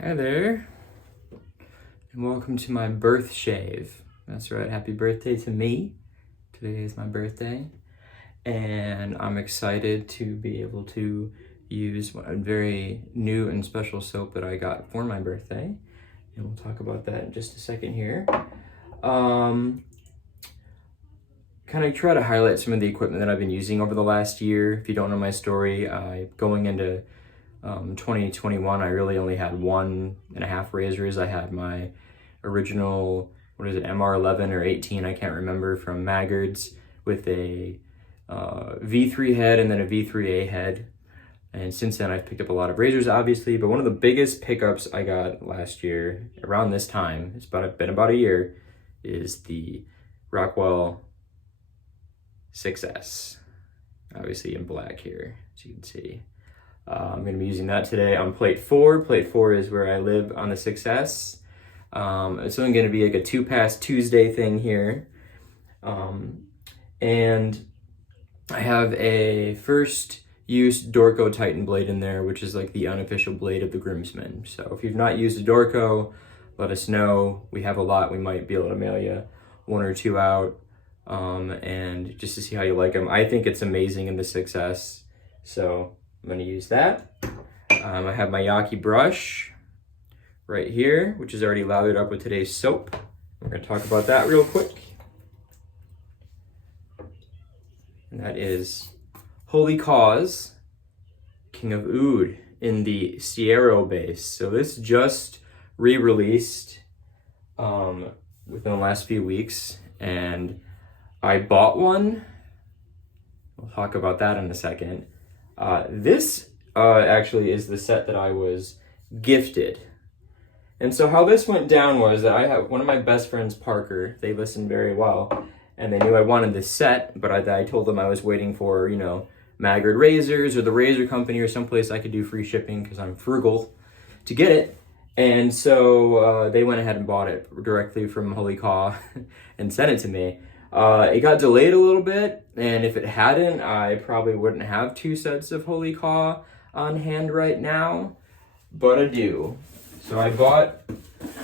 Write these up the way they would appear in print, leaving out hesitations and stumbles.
Hi there, and welcome to my birth shave. That's right, happy birthday to me. Today is my birthday, and I'm excited to be able to use a very new and special soap that I got for my birthday, and we'll talk about that in just a second here. Kind of try to highlight some of the equipment that I've been using over the last year. If you don't know my story, going into 2021, I really only had 1.5 razors. I had my original, MR11 or 18, I can't remember, from Maggard's with a V3 head and then a V3A head. And since then, I've picked up a lot of razors, obviously, but one of the biggest pickups I got last year, around this time, it's been about a year, is the Rockwell 6S, obviously in black here, as you can see. I'm going to be using that today on plate 4. Plate 4 is where I live on the 6S. It's only going to be like a 2-pass Tuesday thing here. And I have a first use Dorco Titan blade in there, which is like the unofficial blade of the GroomsMen. So if you've not used a Dorco, let us know. We have a lot. We might be able to mail you 1 or 2 out. And just to see how you like them. I think it's amazing in the 6S. So I'm going to use that. I have my Yaki brush right here, which is already lathered up with today's soap. We're going to talk about that real quick. And that is Holy Cause, King of Oud in the Sierra base. So this just re-released within the last few weeks, and I bought one. We'll talk about that in a second. This actually is the set that I was gifted. And so how this went down was that I have one of my best friends, Parker. They listened very well, and they knew I wanted this set, but I told them I was waiting for, Maggard Razors or the Razor Company or someplace I could do free shipping because I'm frugal to get it. And so they went ahead and bought it directly from Holy Caw and sent it to me. It got delayed a little bit, and if it hadn't, I probably wouldn't have 2 sets of Holy Caw on hand right now, but I do. So I bought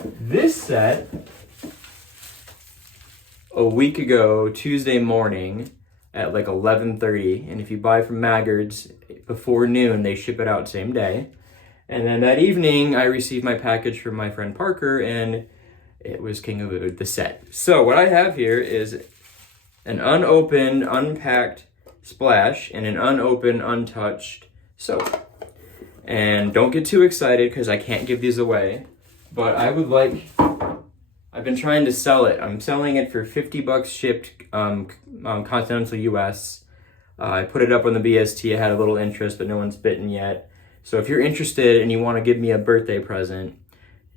this set a week ago, Tuesday morning at like 11:30, and if you buy from Maggard's before noon, they ship it out same day. And then that evening, I received my package from my friend Parker, and it was King of Oud, the set. So what I have here is an unopened, unpacked splash and an unopened, untouched soap. And don't get too excited because I can't give these away, but I've been trying to sell it. I'm selling it for $50 shipped, continental US. I put it up on the BST. I had a little interest, but no one's bitten yet. So if you're interested and you want to give me a birthday present,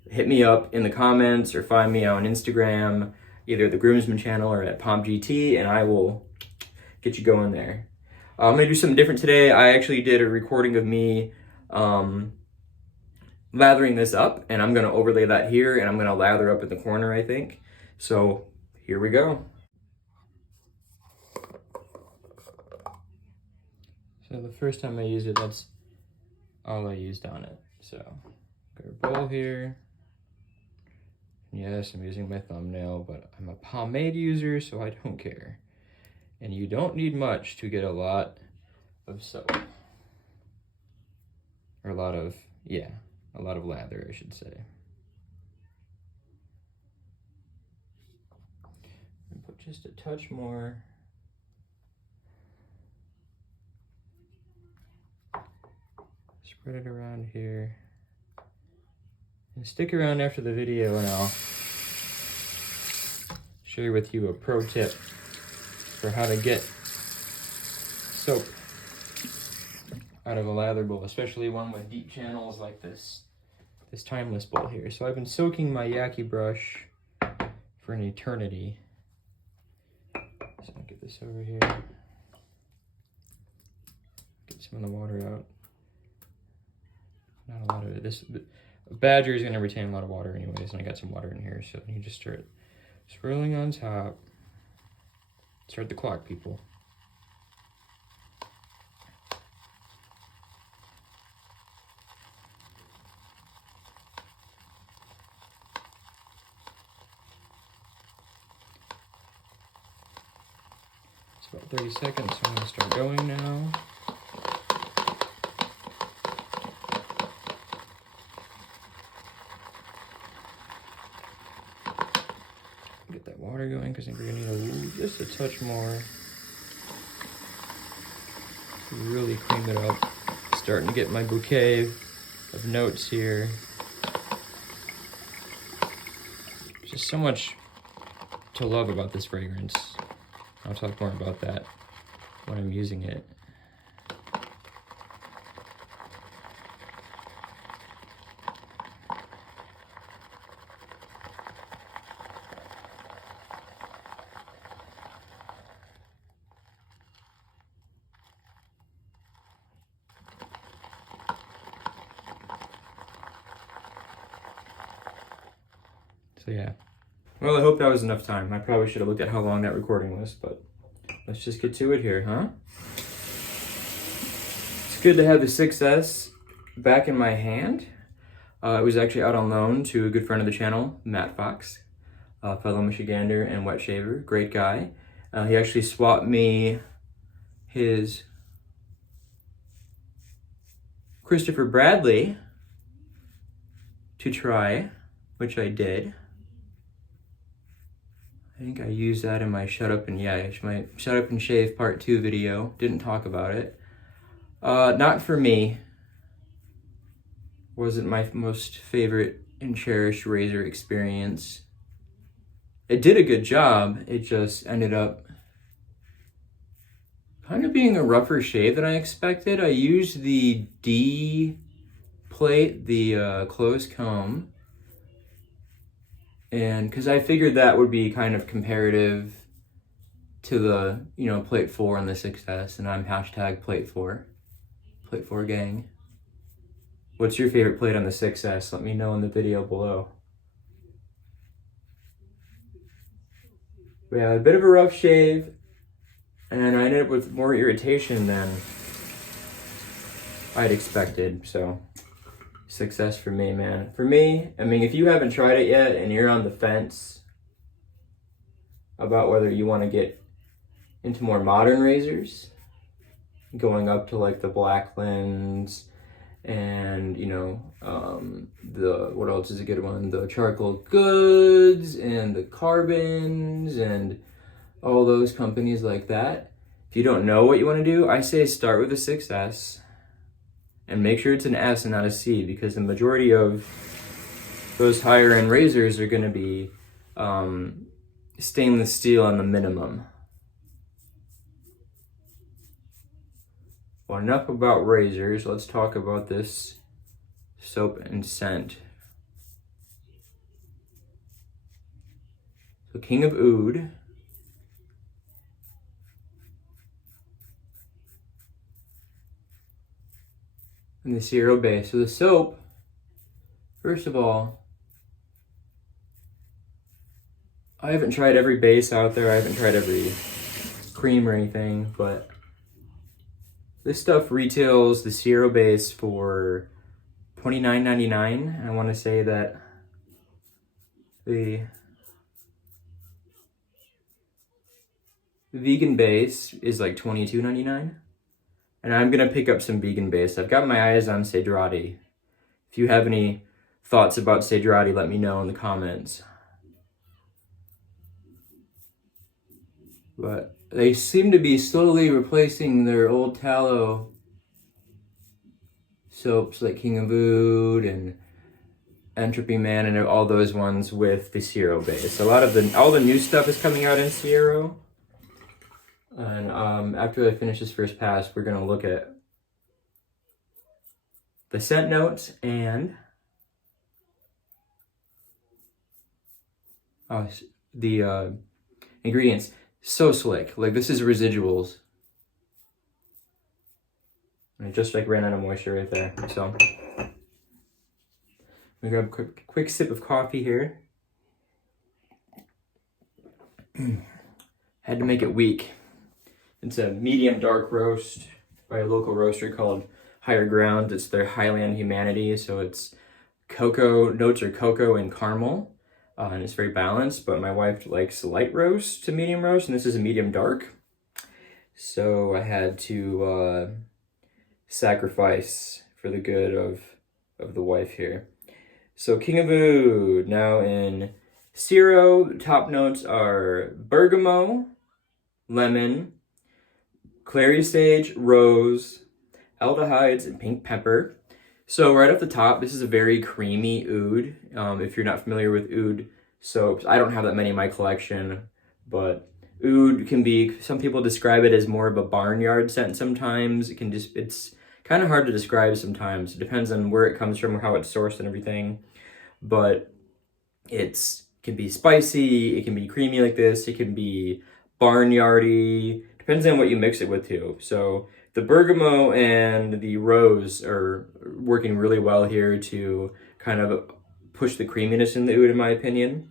hit me up in the comments or find me on Instagram, either the GroomsMen channel or at PompGT, and I will get you going there. I'm going to do something different today. I actually did a recording of me lathering this up, and I'm going to overlay that here, and I'm going to lather up in the corner, I think. So here we go. So the first time I used it, that's all I used on it. So got a bowl here. Yes, I'm using my thumbnail, but I'm a pomade user, so I don't care. And you don't need much to get a lot of soap. Or a lot of lather, I should say. And put just a touch more. Spread it around here. And stick around after the video and I'll share with you a pro tip for how to get soap out of a lather bowl, especially one with deep channels like this timeless bowl here. So I've been soaking my Yaki brush for an eternity. So I'll get this over here. Get some of the water out. Not a lot of it. This Badger is going to retain a lot of water anyways, and I got some water in here, so you just start swirling on top. Start the clock, people. About 30 seconds, so I'm gonna start going now. Get that water going, because I think we're gonna need just a touch more. Really clean it up. Starting to get my bouquet of notes here. There's just so much to love about this fragrance. I'll talk more about that when I'm using it. So yeah. Well, I hope that was enough time. I probably should have looked at how long that recording was, but let's just get to it here, huh? It's good to have the 6S back in my hand. It was actually out on loan to a good friend of the channel, Matt Fox, fellow Michigander and wet shaver, great guy. He actually swapped me his Christopher Bradley to try, which I did. I think I used that in my Shut Up and Shave Part 2 video. Didn't talk about it. Not for me. Wasn't my most favorite and cherished razor experience. It did a good job. It just ended up kind of being a rougher shave than I expected. I used the D plate, the closed comb. And because I figured that would be kind of comparative to the, plate 4 and the 6S, and I'm hashtag plate 4 gang. What's your favorite plate on the 6S? Let me know in the video below. We had a bit of a rough shave, and I ended up with more irritation than I'd expected, so 6S for me, man. For me, if you haven't tried it yet and you're on the fence about whether you want to get into more modern razors, going up to like the Blacklands and, what else is a good one? The Charcoal Goods and the Carbons and all those companies like that. If you don't know what you want to do, I say start with a 6S. And make sure it's an S and not a C, because the majority of those higher end razors are going to be stainless steel on the minimum. Well, enough about razors. Let's talk about this soap and scent. So King of Oud. And the Zero base. So the soap, first of all, I haven't tried every base out there. I haven't tried every cream or anything, but this stuff retails the Zero base for $29.99. And I want to say that the vegan base is like $22.99. And I'm going to pick up some vegan base. I've got my eyes on Cedrati. If you have any thoughts about Cedrati, let me know in the comments. But they seem to be slowly replacing their old tallow soaps like King of Oud and Entropy Man and all those ones with the Zero base. All the new stuff is coming out in Zero. And after I finish this first pass, we're going to look at the scent notes and the ingredients. So slick. Like, this is residuals. I just ran out of moisture right there. So we grab a quick sip of coffee here. Had to make it weak. It's a medium dark roast by a local roaster called Higher Ground. It's their Highland Humanity, so it's notes are cocoa and caramel, and it's very balanced, but my wife likes light roast to medium roast, and this is a medium dark. So I had to sacrifice for the good of the wife here. So King of Oud, now in Zero, top notes are bergamot, lemon, clary sage, rose, aldehydes, and pink pepper. So right off the top, this is a very creamy oud. If you're not familiar with oud soaps, I don't have that many in my collection, but oud can be, some people describe it as more of a barnyard scent sometimes. It's kind of hard to describe sometimes. It depends on where it comes from or how it's sourced and everything. But it can be spicy, it can be creamy like this, it can be barnyardy, depends on what you mix it with too. So the bergamot and the rose are working really well here to kind of push the creaminess in the oud, in my opinion.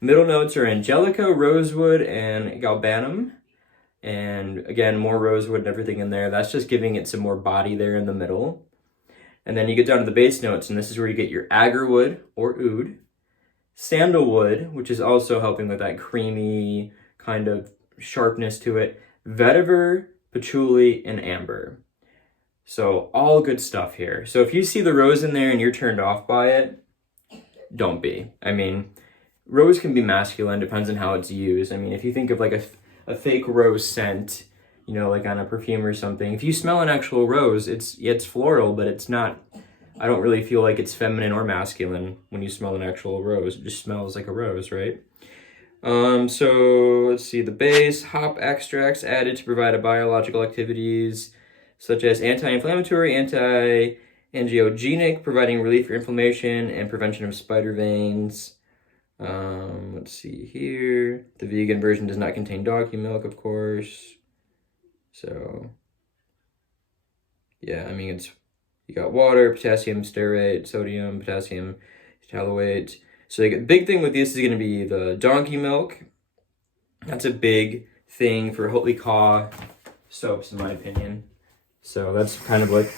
Middle notes are angelica, rosewood, and galbanum. And again, more rosewood and everything in there. That's just giving it some more body there in the middle. And then you get down to the base notes, and this is where you get your agarwood or oud, sandalwood, which is also helping with that creamy kind of sharpness to it, vetiver, patchouli, and amber. So all good stuff here. So if you see the rose in there and you're turned off by it, don't be. I mean, rose can be masculine, depends on how it's used. I mean, if you think of like a fake rose scent, you know, like on a perfume or something, if you smell an actual rose, it's floral, but it's not, I don't really feel like it's feminine or masculine when you smell an actual rose. It just smells like a rose, right? So let's see, the base, hop extracts added to provide a biological activities such as anti-inflammatory, anti-angiogenic, providing relief for inflammation and prevention of spider veins. Let's see here. The vegan version does not contain donkey milk, of course. So, yeah, I mean, you got water, potassium stearate, sodium, potassium tallowate. So the big thing with this is going to be the donkey milk. That's a big thing for Holy Caw soaps, in my opinion. So that's kind of like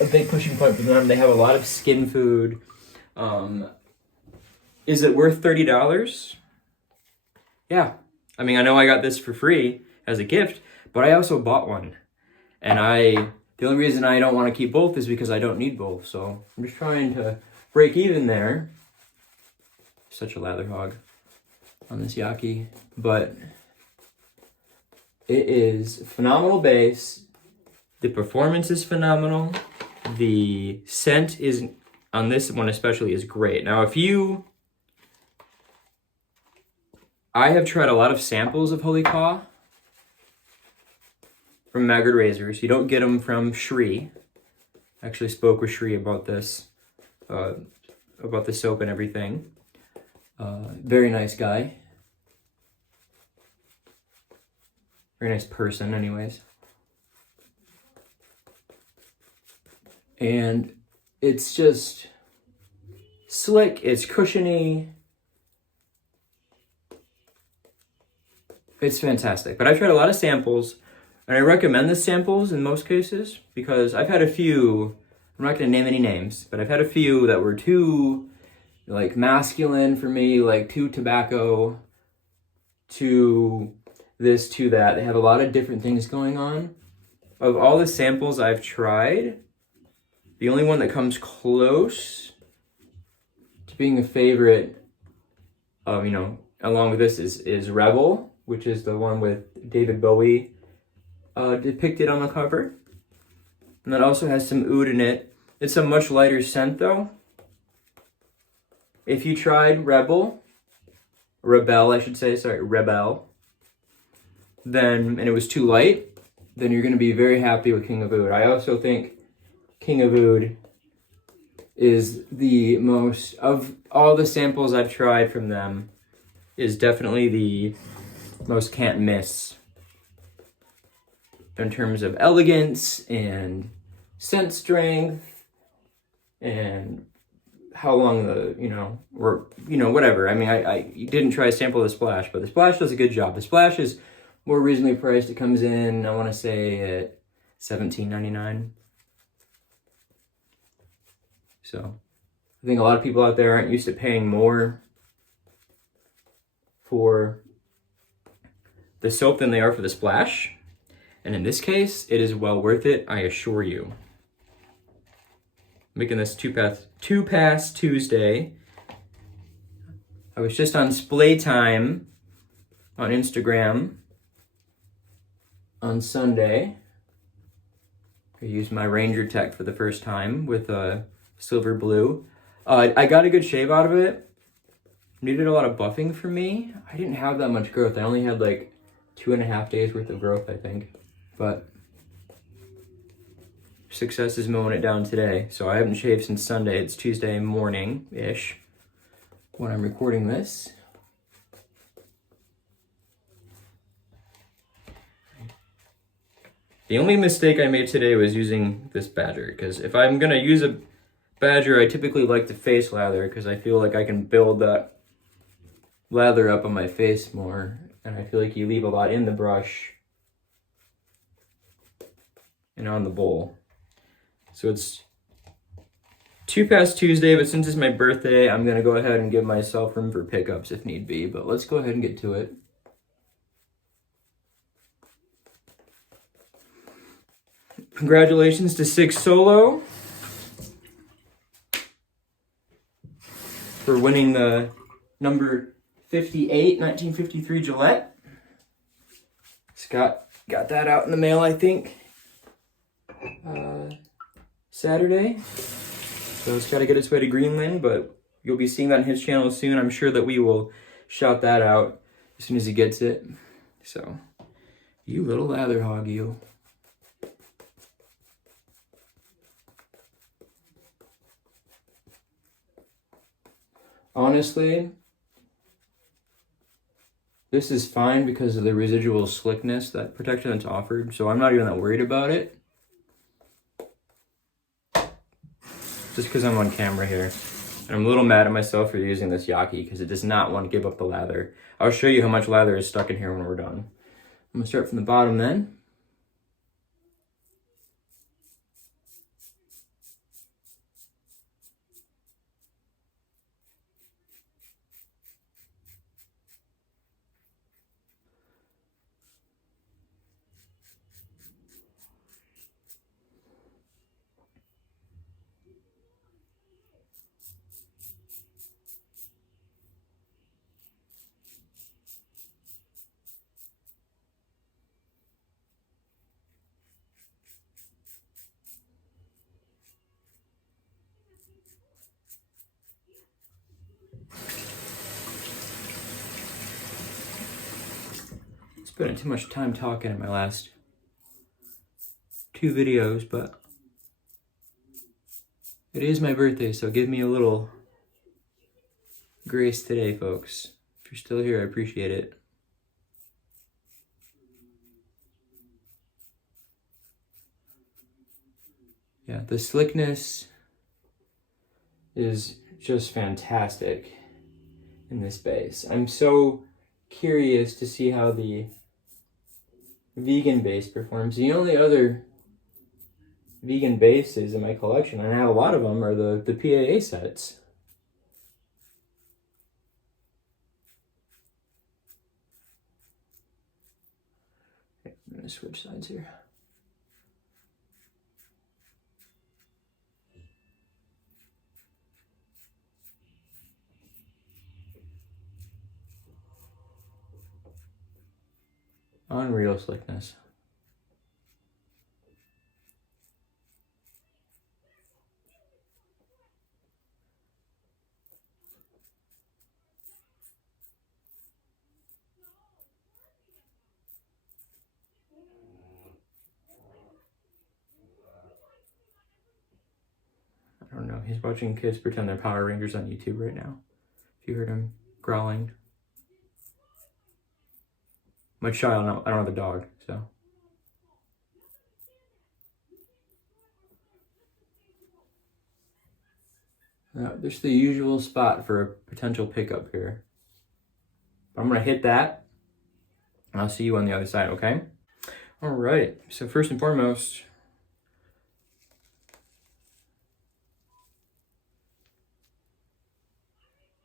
a big pushing point for them. They have a lot of skin food. Is it worth $30? Yeah. I mean, I know I got this for free as a gift, but I also bought one. And the only reason I don't want to keep both is because I don't need both. So I'm just trying to break even there. Such a lather hog on this Yaki. But it is phenomenal base. The performance is phenomenal. The scent is, on this one especially, is great. Now, I have tried a lot of samples of Holy Caw from Magrid Razors. You don't get them from Shri. I actually spoke with Shri about this, about the soap and everything. Very nice guy. Very nice person, anyways. And it's just slick, it's cushiony. It's fantastic. But I've tried a lot of samples, and I recommend the samples in most cases because I've had a few, I'm not going to name any names, but I've had a few that were too like masculine for me, like too tobacco, too this, too that. They have a lot of different things going on. Of all the samples I've tried, the only one that comes close to being a favorite, along with this is Rebel, which is the one with David Bowie depicted on the cover. And that also has some oud in it. It's a much lighter scent though. If you tried Rebel, then, and it was too light, then you're going to be very happy with King of Oud. I also think King of Oud is the most, of all the samples I've tried from them, is definitely the most can't miss in terms of elegance and scent strength and how long whatever. I mean, I didn't try a sample of the Splash, but the Splash does a good job. The Splash is more reasonably priced. It comes in, I want to say, at $17.99. So I think a lot of people out there aren't used to paying more for the soap than they are for the Splash. And in this case, it is well worth it, I assure you. Making this two pass Tuesday. I was just on Splay Time on Instagram on Sunday. I used my Ranger Tech for the first time with a silver blue. I got a good shave out of it. Needed a lot of buffing for me. I didn't have that much growth. I only had like 2.5 days worth of growth, I think. But success is mowing it down today. So I haven't shaved since Sunday. It's Tuesday morning-ish when I'm recording this. The only mistake I made today was using this badger, because if I'm gonna use a badger, I typically like to face lather because I feel like I can build that lather up on my face more, and I feel like you leave a lot in the brush and on the bowl. So it's 2 past Tuesday, but since it's my birthday, I'm gonna go ahead and give myself room for pickups if need be, but let's go ahead and get to it. Congratulations to 6 Solo for winning the number 58 1953 Gillette. Scott got that out in the mail, I think, Saturday. So it's got to get its way to Greenland, but you'll be seeing that on his channel soon. I'm sure that we will shout that out as soon as he gets it. So, you little lather hog, you. Honestly, this is fine because of the residual slickness, that protection that's offered, so I'm not even that worried about it. Just because I'm on camera here. And I'm a little mad at myself for using this Yaki because it does not want to give up the lather. I'll show you how much lather is stuck in here when we're done. I'm going to start from the bottom then. Spending too much time talking in my last 2 videos, but it is my birthday, so give me a little grace today, folks. If you're still here, I appreciate it. Yeah, the slickness is just fantastic in this base. I'm so curious to see how the vegan base performs. The only other vegan bases in my collection, and I have a lot of them, are the PAA sets. Okay, I'm gonna switch sides here. Unreal slickness. I don't know, he's watching kids pretend they're Power Rangers on YouTube right now. If you heard him growling. My child, I don't have a dog, so. There's the usual spot for a potential pickup here. I'm gonna hit that, and I'll see you on the other side, okay? All right, so first and foremost,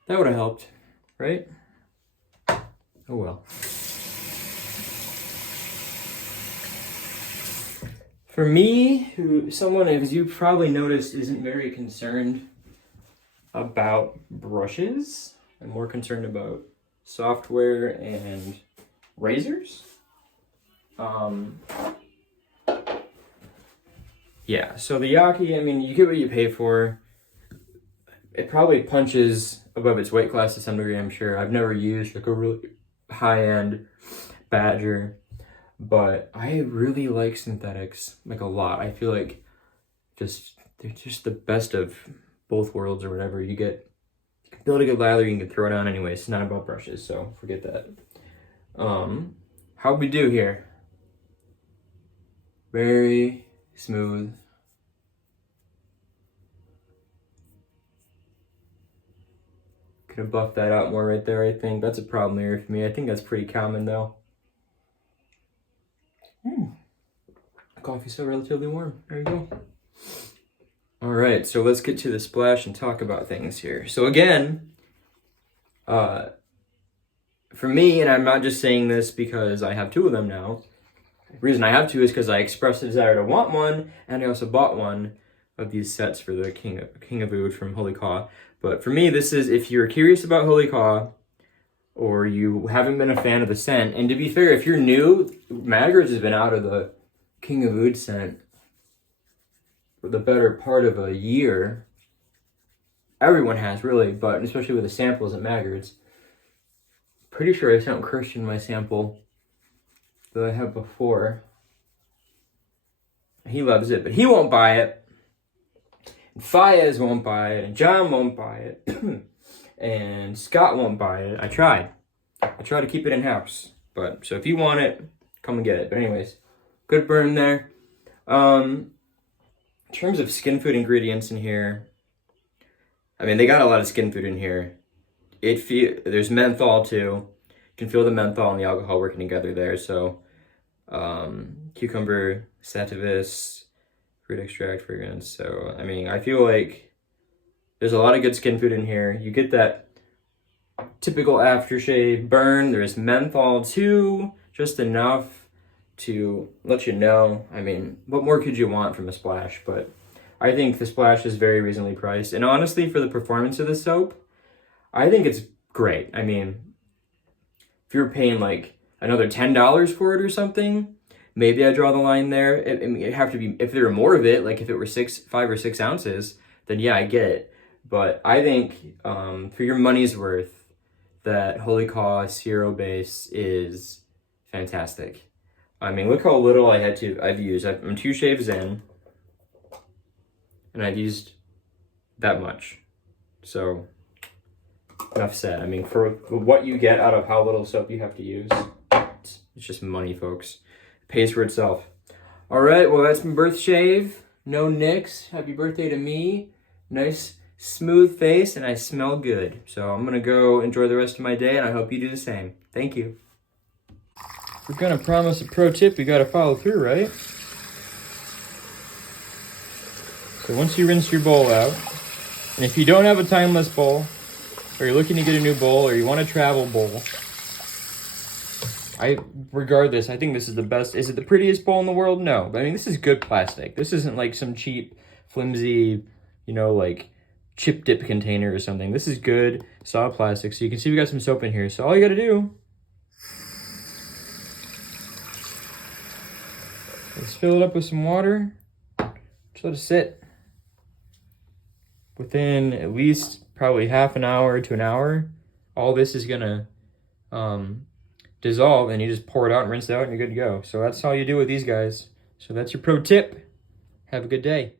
that would have helped, right? Oh well. For me, someone, as you probably noticed, isn't very concerned about brushes. I'm more concerned about software and razors. Yeah, so the Yaki, I mean, you get what you pay for. It probably punches above its weight class to some degree, I'm sure. I've never used like a really high-end Badger, but I really like synthetics, like a lot. I feel like they're just the best of both worlds or whatever. You can build a good lather, you can throw it on anyway. It's not about brushes, so forget that. How'd we do here? Very smooth. Could have buffed that out more right there, I think. That's a problem area for me. I think that's pretty common though. Coffee's still relatively warm. There you go. All right, so let's get to the splash and talk about things here. So again, for me, and I'm not just saying this because I have 2 of them now. The reason I have 2 is because I expressed a desire to want one, and I also bought one of these sets for the King of Oud from Holy Caw. But for me, this is if you're curious about Holy Caw, or you haven't been a fan of the scent, and to be fair, if you're new, Maggard's has been out of the King of Oud scent for the better part of a year. Everyone has, really, but especially with the samples at Maggard's. Pretty sure I sent Christian my sample that I had before. He loves it, but he won't buy it. And Fayez won't buy it, and John won't buy it, and Scott won't buy it. I tried to keep it in-house, but so if you want it, come and get it. But anyways, good burn there. In terms of skin food ingredients in here, I mean, they got a lot of skin food in here. There's menthol too. You can feel the menthol and the alcohol working together there. So, cucumber, sativus, fruit extract, fragrance. So, I mean, I feel like there's a lot of good skin food in here. You get that typical aftershave burn. There's menthol too, just enough to let you know. I mean, what more could you want from a splash? But I think the splash is very reasonably priced. And honestly, for the performance of the soap, I think it's great. I mean, if you're paying like another $10 for it or something, maybe I draw the line there. It'd have to be, if there were more of it, like if it were 5 or 6 ounces, then yeah, I get it. But I think for your money's worth, that Holy Caw Zero Base is fantastic. I mean, look how little I've used. I'm 2 shaves in, and I've used that much. So, enough said. I mean, for what you get out of how little soap you have to use, it's just money, folks. It pays for itself. All right, well, that's my birth shave. No nicks. Happy birthday to me. Nice, smooth face, and I smell good. So I'm going to go enjoy the rest of my day, and I hope you do the same. Thank you. If we're going to promise a pro tip, we got to follow through, right? So once you rinse your bowl out, and if you don't have a timeless bowl, or you're looking to get a new bowl, or you want a travel bowl, regard this. I think this is the best. Is it the prettiest bowl in the world? No. But I mean, this is good plastic. This isn't like some cheap, flimsy, like chip dip container or something. This is good, solid plastic. So you can see we got some soap in here. So all you got to do is fill it up with some water. Just let it sit. Within at least probably half an hour to an hour, all this is gonna dissolve, and you just pour it out and rinse it out, and you're good to go. So that's all you do with these guys. So that's your pro tip. Have a good day.